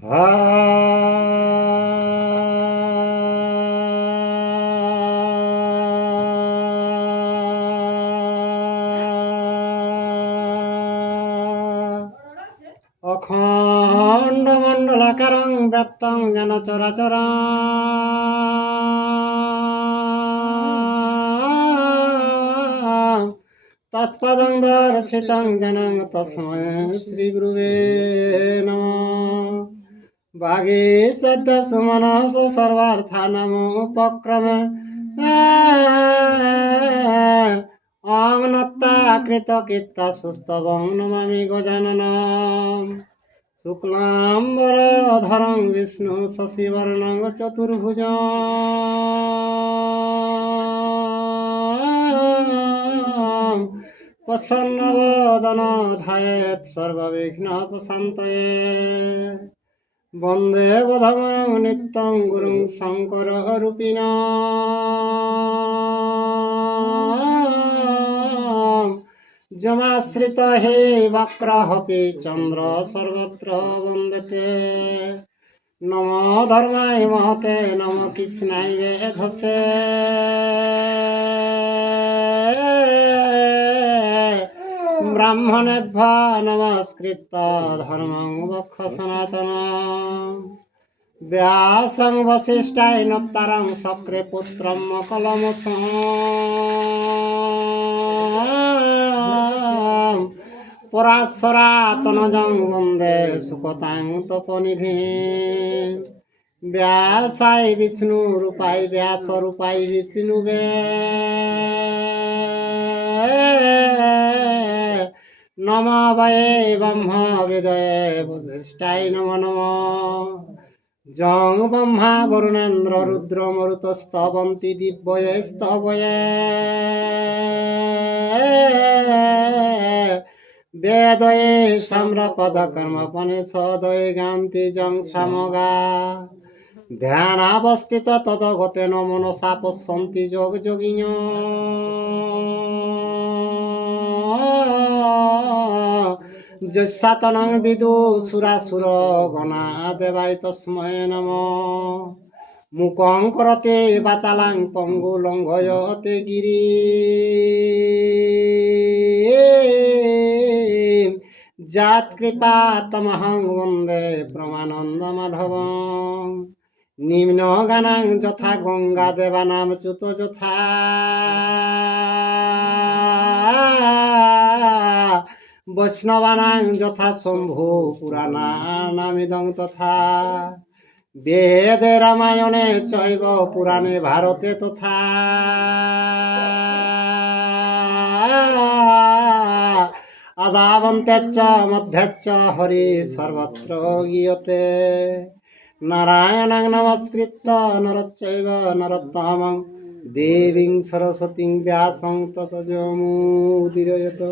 অখণ্ড মণ্ডলাকারং ব্যাপ্তং যেন চরাচর তৎপদং দর্শিতং যেন তস্মৈ শ্রী গুরুবে নমঃ। ভাগে সদ্য সুমনস সর্বার্থানামুপক্রমে অং নত্তা কৃত কীর্তা সুস্তবং নমামি গজাননম। শুক্লাম্বরধরং বিষ্ণু শশিবর্ণং চতুর্ভুজং প্রসন্নবদন ধ্যায়েৎ সর্ববিঘ্নোপশান্তয়ে। বন্দে বধময়ং নিত্যং গুরুং শঙ্কররূপিণাম। যমাশ্রিত হে বক্রহপি চন্দ্র সর্বত্র বন্দতে। নমো ধর্মায় মহতে নমো কৃষ্ণায় বেধসে। ব্রাহ্মণেভ্যো নমস্কৃত্য ধর্মং বক্ষ সনাতনম। ব্যাসং বশিষ্ঠায় নপ্তারং শক্রে পুত্রম কলমসং। পরাশরাতনজং বন্দে সুকতাং তপনিধিম। ব্যাসায় বিষ্ণু রূপায় ব্যাস রূপায় বিষ্ণুবে। নম বয়ে ব্রহ্ম বিদয়ে বশিষ্ঠায় নমো নমঃ। যং ব্রহ্মা বরুণেন্দ্র রুদ্র মরুতস্তবন্তি দিব্যয়ে স্তবয়ে। বেদয়ে সাম্রপদ কর্মপনিষদয়ে গান্তি যং সামগা। ধ্যানাবস্থিত তদগতেন মনসা পশ্যন্তি যোগ যোগিনঃ। যস্যাতনং বিদু সুরাসুর গণা দেবায় তস্মৈ নমঃ। মুকং করতে বাচালাং পঙ্গু লঙ্ঘয়তে গিরিম। যাত কৃপা তমহং বন্দে প্রমানন্দ মাধবং। নিম্ন গানাং যথা গঙ্গা দেবানাম চ্যুত যথা। বৈষ্ণবানাং যথা শম্ভু পুরাণানামিদং তথা। বেদে রামায়ণে চৈব পুরাণে ভারতে তথা। আদাবন্তেচ্চ মধ্যেচ্চ হরি সর্বত্র গীয়তে। নারায়ণং নমস্কৃত্য নরচৈব নরোত্তমং দেবীং সরস্বতীং ব্যাসং ততো জয়মুদীরয়ত।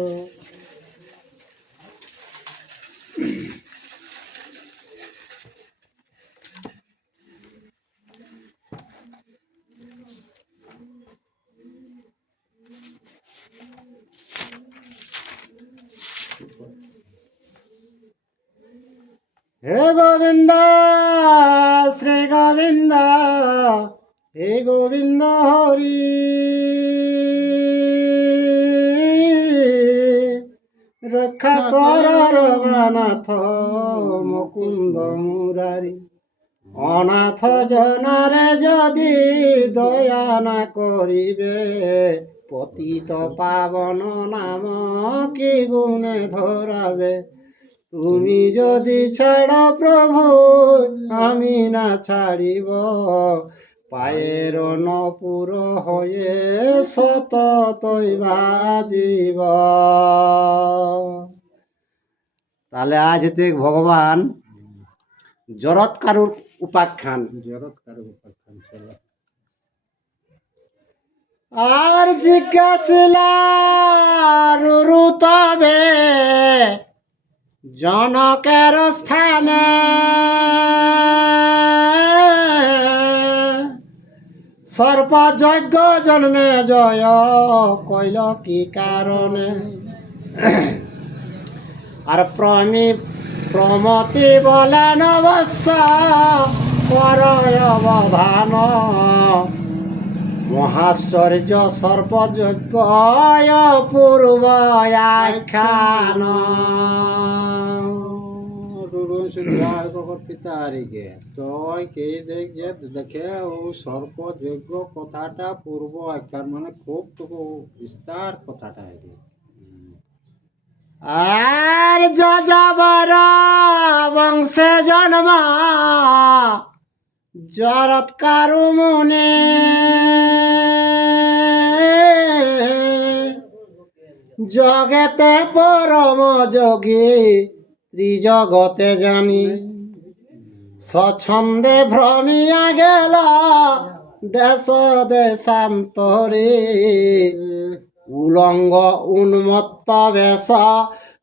হে গোবিন্দ শ্রী গোবিন্দ হে গোবিন্দ হরি। রক্ষা কর রঘুনাথ মুকুন্দ মুরারি। অনাথ জনারে যদি দয়া না করিবে। পতিত পাবন নাম কি গুণে ধরাবে। তুমি যদি ছাড় প্রভু আমি না ছাড়িব। পায়ের নপুর হয়ে সততই বাজিব। তাহলে আজ থেকে ভগবান জরৎকারুর উপাখ্যান চলো। আর জিজ্ঞাসিলা রুরু তবে জনকের স্থানে। সর্পযজ্ঞ জন্মে জয় কইল কি কারণে। আর প্রমতি বলেন অবশ্য করয় অবধান মহাশ্বর্য সর্পযজ্ঞ পূর্ব আখ্যান পিতারিকে তই কে দেখ যে দেখে ও সর্পযজ্ঞ কথাটা পূর্ব আখ্যান মানে খুব টুকু বিস্তার কথাটা এটি আর যাযাবর বংশে জন্ম জরৎকারু মুনে জগতে পরম যোগী ত্রিজগতে জানি স্বচ্ছন্দে ভ্রমিয়া গেল দেশ দেশান্তরে উলঙ্গ উন্মত্ত বেশ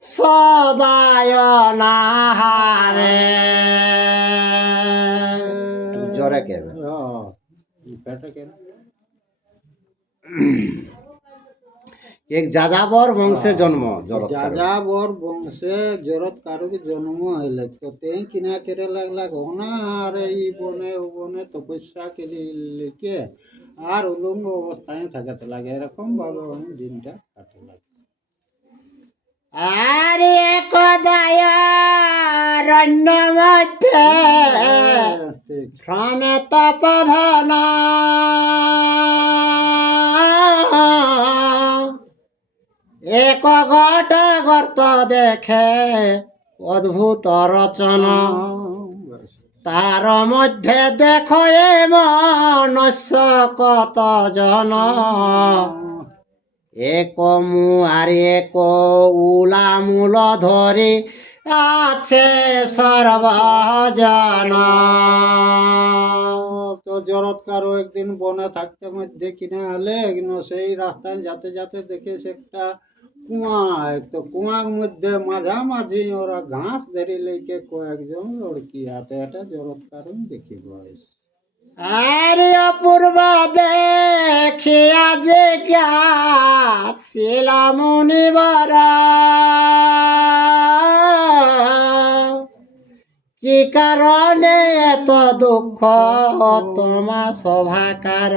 সদায় নাহারে জোরে কেবে পেটে কেন এক যাযাবর বংশে জন্ম জরৎকারু। যাযাবর বংশে জরৎকারু কি জন্ম হইলে তো তেই কিনা করে লাগলা ঘনা আর এই বনে ও বনে তপস্যা করে লিখে আর উলঙ্গ অবস্থায় থাকাতে লাগে এরকম ভাবে আমি দিনটা কাটে লাগে আর এক দয়ারণ্য মধ্যে ঠিক ভ্রমে তপধন এক ঘট গর্ত দেখে অদ্ভুত রচনা তার মধ্যে দেখো এ মনুষ্য কত জন এক মু আর এক উলামূল ধরি আছে সর্বজন তো জরৎকারও একদিন বনে থাকতে মধ্যে কিনে হলে কিন্তু সেই রাস্তায় যেতে যেতে দেখে সে একটা কুয়া তো কুয়ার মধ্যে মাঝামাঝি ওরা ঘাস ধরে লেকে কয়েকজন লড়কি হাতে এটা জরৎকার দেখি বয়স আর অপূর্ব দেখিয়া যে ছিল মুনিবর কি কারণে এত দুঃখ তোমা সভাকার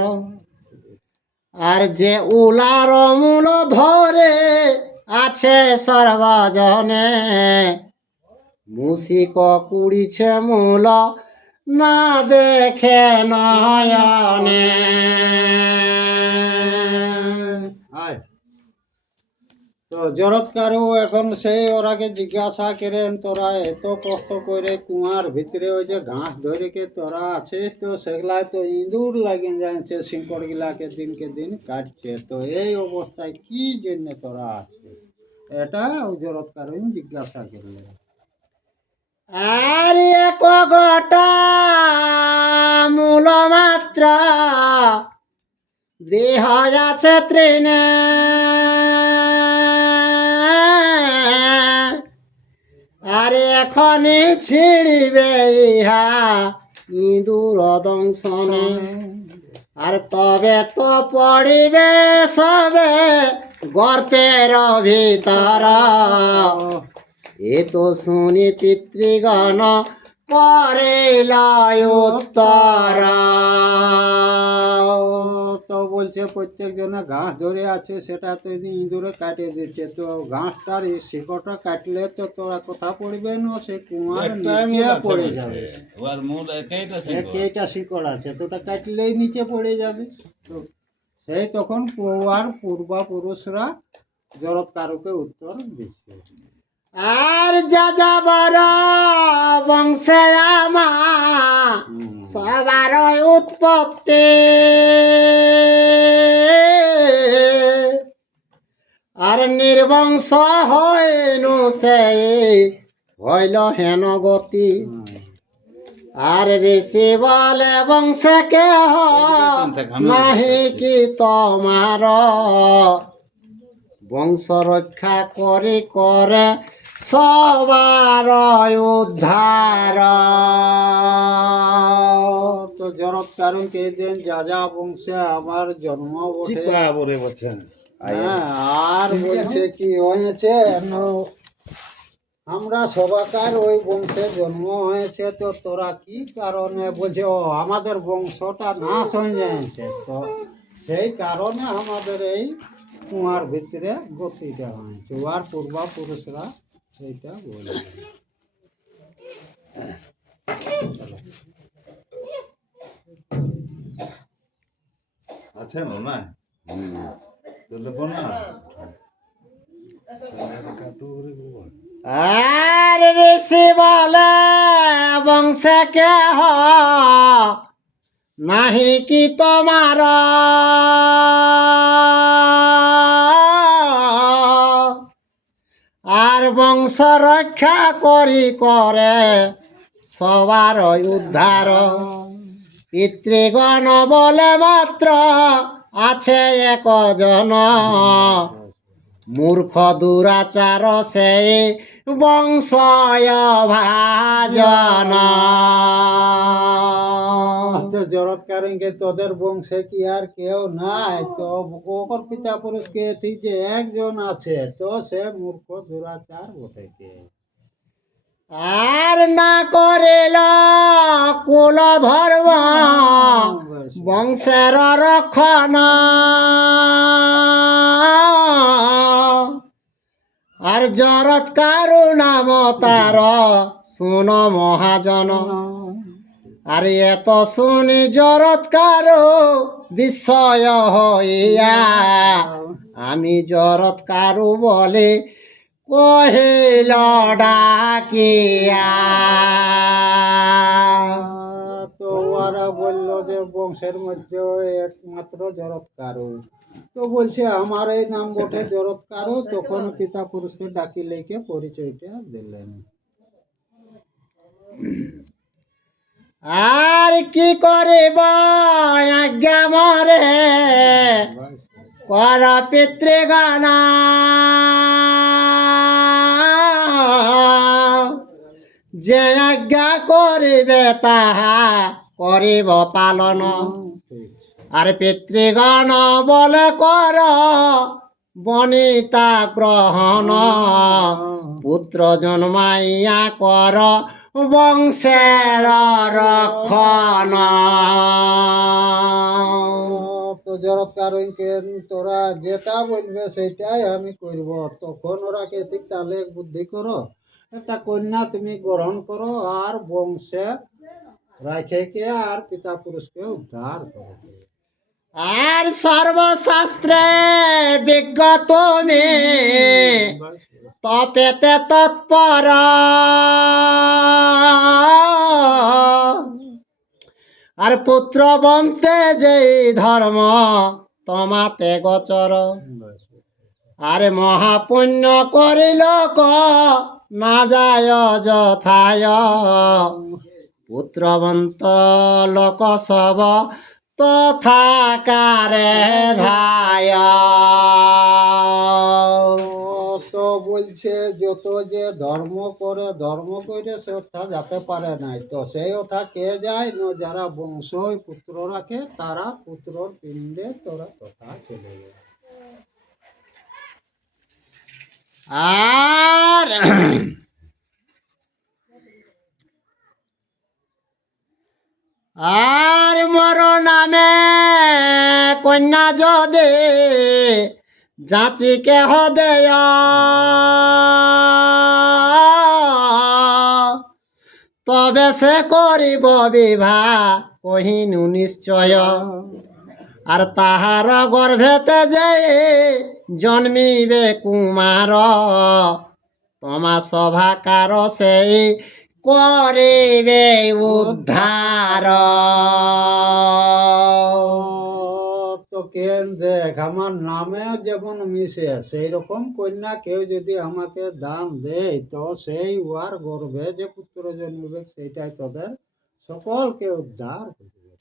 আর যে উলার মূল ধরে আছে সর্বজনে মুসিক কুড়িছে মূল না দেখে নয়নে তো জরৎকারও এখন সেই ওরাকে জিজ্ঞাসা করেন তোরা এত কষ্ট করে কুয়ার ভিতরে ওই যে ঘাস ধরে কে তোরা আছিস তো সেগুলাই তো ইঁদুর লাগিয়ে যাচ্ছে শিকড় গিলাকে দিনকে দিন কাটছে তো এই অবস্থায় কি জন্য তোরা আছিস এটা জরৎকার জিজ্ঞাসা করলেন আর এক গোটা মূল মাত্র দেহ আছে তৃণে আর এখনই ছিড়িবে ইহা ইঁদুর দংশনে আর তবে তো পড়িবে সবে গর্তের ভিতর এ তো শুনি পিতৃগণ করিল উত্তর তো বলছে প্রত্যেক জনে ঘাস ধরে আছে সেটা তো ইঁদুরে কাটে দিচ্ছে তো ঘাসটার এই শিকড়টা কাটলে তো তোরা কথা পড়বে না সে কুয়ার নিচে পড়ে যাবে একইটা শিকড় আছে তো ওটা কাটলেই নিচে পড়ে যাবে তো সেই তখন কুয়ার পূর্বপুরুষরা জরৎকারকে উত্তর দিচ্ছে আর যাযাবর বংশে আমা সবার উৎপত্তি আর নির্বংশ হইনু সে হইল হেন গতি আর ঋষি বলে বংশে কেহ নাহি কি তোমার বংশ রক্ষা করি করে সবার উদ্ধার তো জরৎকার কে দিন যাজা বংশে আমার জন্ম বটে হ্যাঁ আর বলছে কি হয়েছে আমরা সবাকার ওই বংশে জন্ম হয়েছে, তো তোরা কি কারণে বলছে ও আমাদের বংশটা নাশ হয়ে যাচ্ছে, তো সেই কারণে আমাদের এই কুয়ার ভিতরে গতিটা হয়েছে, উহার পূর্বপুরুষরা এইটা বলে। আছে না না আর ঋষি বলে বংশে কেহ নাহি কি তোমার, আর বংশ রক্ষা করি করে সবার উদ্ধার। পিতৃগণ বলে মাত্র আছে একজন, মূর্খ দুরাচার সেই বংশ ভাজন। তো জরৎ কারণকে তোদের বংশে কি আর কেউ নাই, তো ওকর পিতা পুরুষকে ঠিক যে একজন আছে, তো সে মূর্খ দুরাচার বটে কে। আর না করিল কুল ধর্ম বংশের রক্ষণ, আর জরৎ কারু নাম তার শুন মহাজন। আর এত শুনি জরৎ কারু বিস্ময় হইয়া, আমি জরৎ কারু বলে কহিল ডাকিয়া। তো ওরা বললো যে বংশের মধ্যে একমাত্র জরৎ কারু, তো বলছে আমার এই নাম বটে জরৎ কারু। তখন পিতা পুরুষকে ডাকি লেকে পরিচয়টা দিলেন। আর কি করিব আজ্ঞা মরে কর পিতৃগণ, যে আজ্ঞা করিবে তাহা করিব পালন। আর পিতৃগণ বলে কর বনিতা গ্রহণ, পুত্র জন্মাইয়া কর বংশের রক্ষণ। তো জরৎ কারণকে তোরা যেটা বলবে সেটাই আমি করব। তখন ওরা কে ঠিক তাহলে এক বুদ্ধি করো, একটা কন্যা তুমি গ্রহণ করো আর বংশে রাখে কে আর পিতা পুরুষকে উদ্ধার করো। আর সর্বশাস্ত্রে বিজ্ঞ তুমি তপেতে তৎপর, আর পুত্র বন্তে যেই ধর্ম তোমাতে গোচর। আরে মহাপুণ্য করিল ক না যায় যথায়, পুত্রবন্ত লোক সব তথা কারে ধায়। তো বলছে যত যে ধর্ম করে সে ওঠা যেতে পারে নাই, তো সেই ওঠা কে যায় না, যারা বংশ পুত্র রাখে তারা পুত্রর পিণ্ডে তোরা তথা চলে যায়। আর আর মর নামে কন্যা যদি যাচি কেহ দেয়, তবে সে করিব বিবাহ কহিনু নিশ্চয়। আর তাহার গর্ভেতে যে জন্মিবে কুমার, তোমা সভাকার সেই করিবে উদ্ধার। তো কেন দেখ আমার নামে যেমন মিশে সেই রকম কন্যা কেউ যদি আমাকে দান দেয়, তো সেই উহার গর্ভে যে পুত্র জন্মিবে সেইটাই তোদের সকলকে উদ্ধার করবে।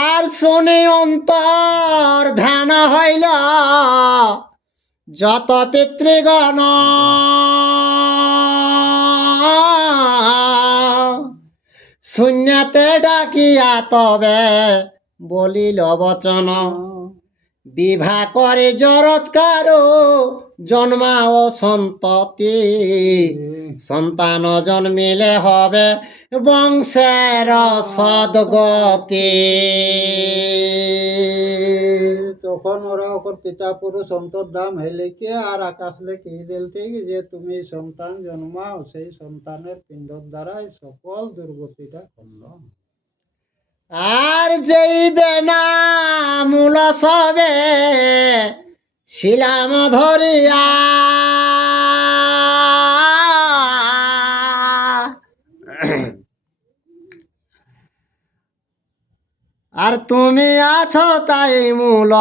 আর শুনি অন্তর ধ্যান হইল যত পিতৃগণ, শূন্যতে ডাকিয়া তবে বলিল বচন। বিভা করে জরৎ কারু জন্মাও সন্ততি, সন্তান জন্মিলে হবে বংশের সদ্গতি। তখন ওরা ওর পিতা পুরুষ অন্তর্ধাম হেলিকে আর আকাশ লেখি দিলতে যে তুমি সন্তান জন্মাও, সেই সন্তানের পিণ্ডর দ্বারাই সকল দুর্গতিটা করল। আর যেই বেনা মূল সবে ছিলাম ধরিয়া, আর তুমি আছো তাই মূল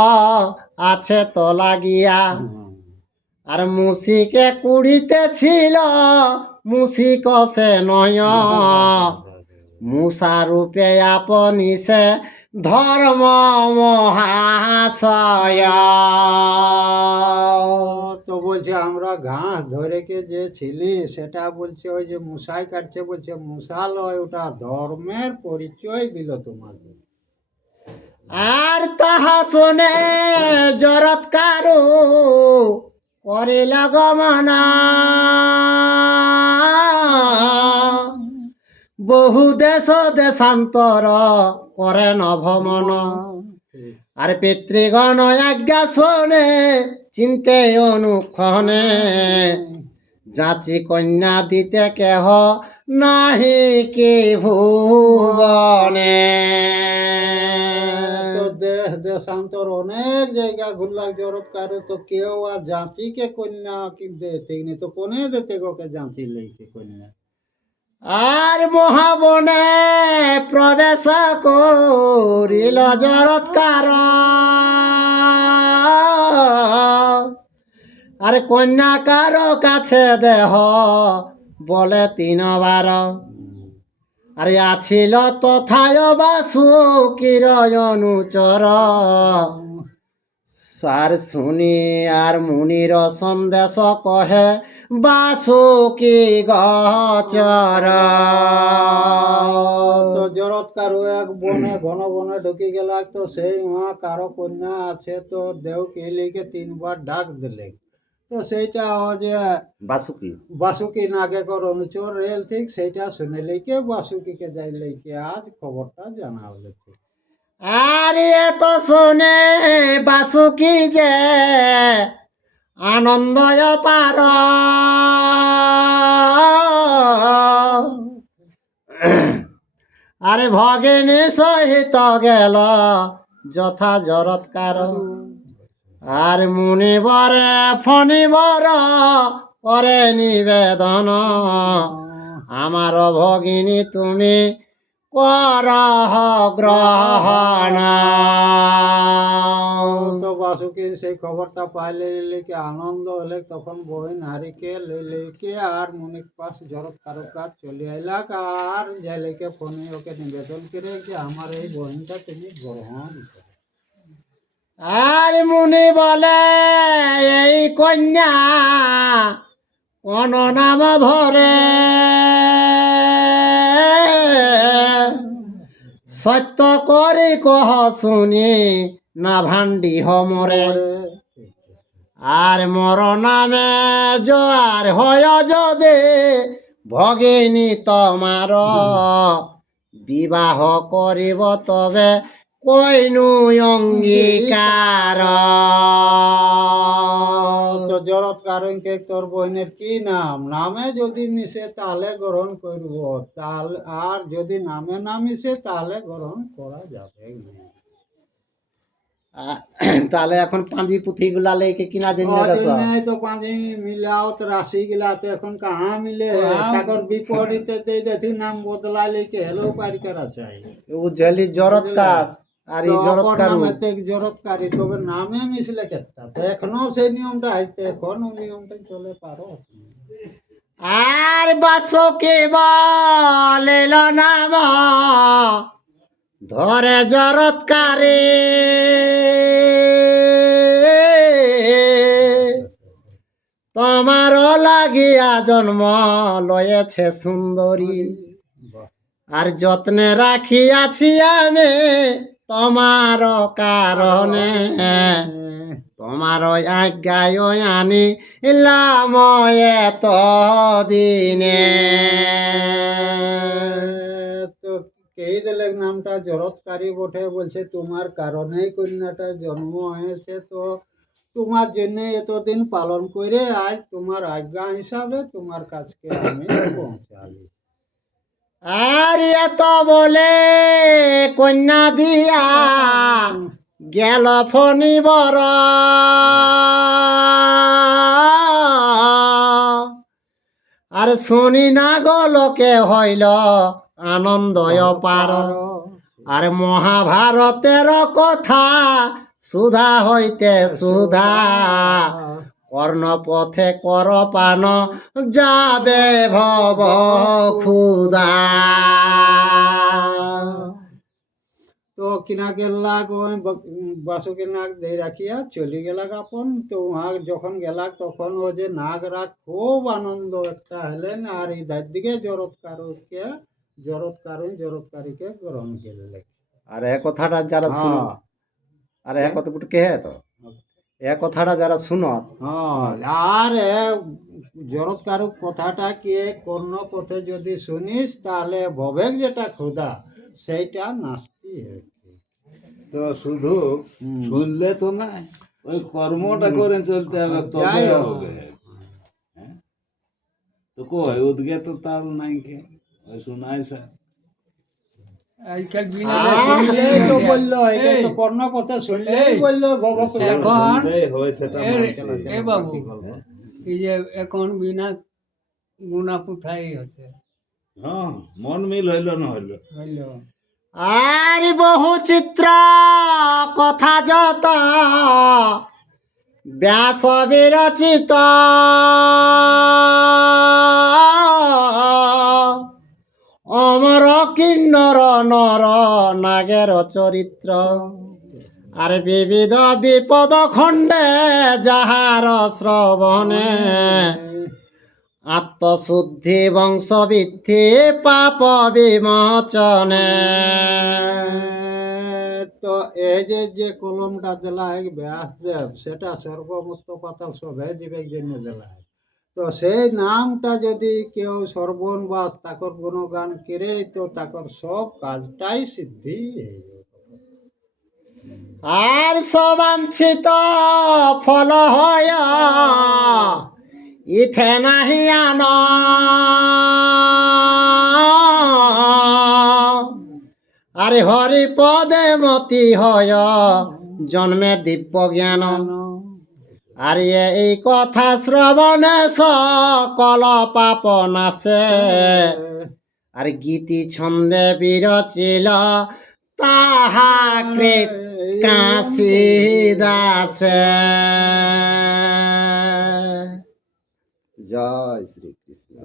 আছে তো লাগিয়া। আর মুসিকে কুড়িতেছিল মুসিক সে নয়, মুসা রূপে আপনি সে ধর্ম মহাশয়। তো বলছে আমরা ঘাস ধরে কে যে ছিলি সেটা বলছে ওই যে মশাই কাটছে, বলছে মশা লয়, ওটা ধর্মের পরিচয় দিল তোমাকে। আর তাহা শুনে জরৎকারু করিল গমনা, বহু দেশ দেশান্তর করেন ভ্রমণ। আর পিতৃগণ আজ্ঞা শোনে চিন্তে অনুক্ষণে, যাচি কন্যা দিতে কেহ নাহি কি ভুবনে। তো দেশ দেশান্তর অনেক জায়গা ঘুরলাক জরৎকার, তো কেউ আর জাতিকে কন্যা কি দেতে নি, তো কোনে দেতে গোকে জাতি লইকে কন্যা। আর মহাবনে প্রবেশ করিল জরৎকার, আর কন্যাকার কাছে দেহ বলে 3 বার। আর আছিল তথায় বাসুকির অনুচর, সার শুনি আর মুনির সন্দেশ কহে বাসুকি গচর। তো জরৎকার এক বনে ঘন বনে ঢুকে গেল, তো সেই মা কারো কন্যা আছে, তো দেও কেলিকে 3 বার ডাক দিলে। তো সেইটা যে বাসুকি বাসুকি নাগে কর অনুচর রেল ঠিক সেইটা শুনে লেকে বাসুকিকে যাই লেকে আজ খবরটা জানাবলে। আর এত শুনে বাসুকি যে আনন্দ পার, আরে ভগিনী সহিত গেল যথা জরৎকার। আর মুনিবরে ফণিবর করে নিবেদন, আমার ভগিনী তুমি করহ গ্রহণ। তো বাসুকি সেই খবরটা পাইলে লেকে আনন্দ হলে, তখন বহিন হারিকে লেকে আর মুনিক পাশ জরৎকার কাজ চলে আইলাক, আর যে লেকে ফোনে ওকে নিবেদন করে যে আমার এই বহিনটা তুমি গ্রহণ করো। আর মুনি বলে এই কন্যা কোন নাম ধরে, সত্য করে কহ শুনি না ভান্ডি হমরে। আর মর নামে জোয়ার হয় যদি ভগিনী তোমার, বিবাহ করিব তবে কইনু অঙ্গীকার। তো জরৎকারকে তোর বহিনের কি নাম, নামে যদি মিশে তাহলে গ্রহণ করব, তাহলে আর যদি নামে না মিশে তাহলে গ্রহণ করা যাবে না। তাহলে এখন পাঁজি পুঁথি গুলা লেকে কিনা জন্য গেছ। তো পাঁচে মিলাও তো রাশি গিলা তো এখন কাহা মিলে, তাকর বিপরীতে দেই দেখি নাম বদলা লেকে হেলো পারি করা চাই। ও জেলি জরৎকার আর এই জরৎকার জরৎকারী, তবে নামে মিশলে কেতা, তো এখনো সেই নিয়মটা হইতে, এখন ও নিয়মটা চলে পারো। আর বাসকে বলিল নাম ধরে জরৎকারে, তোমার লাগিয়া জন্ম লয়েছে সুন্দরী, আর যত্নে রাখিয়াছি আমি তোমার কারণে। তোমার ওই আজ্ঞায় আনি ইলাম এত দিনে। তো কে দিলে নামটা জরৎকারী বটে, বলছে তোমার কারণেই কন্যাটা জন্ম হয়েছে, তো তোমার জন্য এতদিন পালন করে আজ তোমার আজ্ঞা হিসাবে তোমার কাছকে আমি পৌঁছালি। আর এত বলে কন্যা দিয়া গেল ফণিবর, আর শুনি না গো লোকে হইল আনন্দয় পার। আর মহাভারতের কথা সুধা হইতে সুধা, কর্ণপথে কর পান যাবে ভব ক্ষুধা। তো কিনা গেলাক ওই বাসুকে নাক দিয়ে রাখিয়া চলে গেলাক আপন। তো উহা যখন গেলাক তখন ও যে নাগ রাগ খুব আনন্দ একটা হলেন, আর এই দার দিকে জরৎকারীকে গ্রহণ করলেন। আর এ কথাটা যারা শুনো, হ্যাঁ আর এ কথা কে তো এ কথাটা যারা শুনো, হ্যাঁ, আর জরৎকার কথাটা কে কর্ণপথে যদি শুনিস তাহলে ভবেক যেটা ক্ষুধা সেইটা নাস্তি হয়েছে। তো শুধু শুনলে তো না, ওই কর্মটা করে চলতে হবে, তবে যাই হোক। হবে। হ্যাঁ? তো কই উদ্গে তো তাল নাই কে ওই শোনাই স্যার। আজকাল বিনা শুনলেই তো বললো, এটা তো কর্ণপথে শুনলেই বললো ভব ক্ষুধা। এখন শুনলেই হয় সেটা এ মানছি। এ বাবু, এই যে এখন বিনা গুণা কোথায় আছে হ্যাঁ, মন মিল হইল না হইল। হইল। আর বহু চিত্র কথা যত ব্যাস বিরচিত, অমর কিন্নর নর নাগের চরিত্র। আর বিবিধ বিপদ খণ্ডে যাহার শ্রবণে, আত্মশুদ্ধি বংশবৃদ্ধি পাপ বিমোচনে। তো এই যে কলমটা দিলাই ব্যাসদেব, সেটা স্বর্গমুক্ত পাতাল সবে জীবের জন্য দিলাই। তো সেই নামটা যদি কেউ শ্রবণ বা তাকর গুণগান করে, তো তাকর সব কাজটাই সিদ্ধি হয়ে যাবে। আর সবাঞ্ছিত ফল হয় ইথে নাহি আন, আরে হরি পদে মতি হয় জন্মে দিব্য জ্ঞান। আর এই কথা শ্রবণে সকল পাপ নাশে, আর গীতি ছন্দে বিরচিল তাহা কৃত কাশী দাসে। জয় শ্রীকৃষ্ণ।